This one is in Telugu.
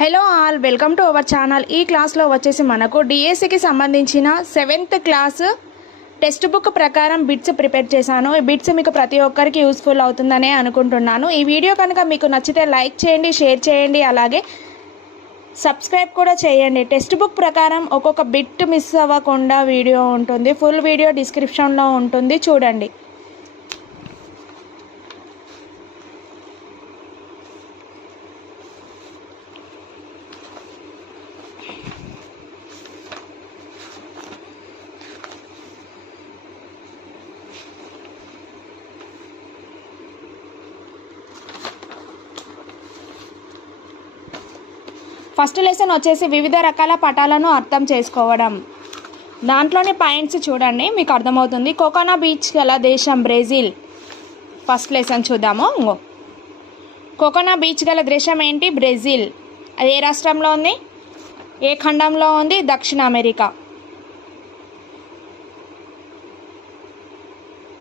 Hello all, welcome to our channel. ఈ క్లాస్లో వచ్చేసి మనకు డిఎస్సికి సంబంధించిన 7th క్లాస్ టెక్స్ట్ బుక్ ప్రకారం బిట్స్ ప్రిపేర్ చేశాను. ఈ బిట్స్ మీకు ప్రతి ఒక్కరికి యూస్ఫుల్ అవుతుందనే అనుకుంటున్నాను. ఈ వీడియో కనుక మీకు నచ్చితే లైక్ చేయండి, షేర్ చేయండి, అలాగే సబ్స్క్రైబ్ కూడా చేయండి. టెక్స్ట్ బుక్ ప్రకారం ఒక్కొక్క బిట్ మిస్ అవ్వకుండా వీడియో ఉంటుంది. ఫుల్ వీడియో డిస్క్రిప్షన్లో ఉంటుంది, చూడండి. ఫస్ట్ లెసన్ వచ్చేసి వివిధ రకాల పటాలను అర్థం చేసుకోవడం. దాంట్లోని పాయింట్స్ చూడండి, మీకు అర్థమవుతుంది. కోకోనా బీచ్ గల దేశం బ్రెజిల్. ఫస్ట్ లెసన్ చూద్దాము. కోకోనా బీచ్ గల దేశం ఏంటి? బ్రెజిల్. అది ఏ రాష్ట్రంలో ఉంది? ఏ ఖండంలో ఉంది? దక్షిణ అమెరికా.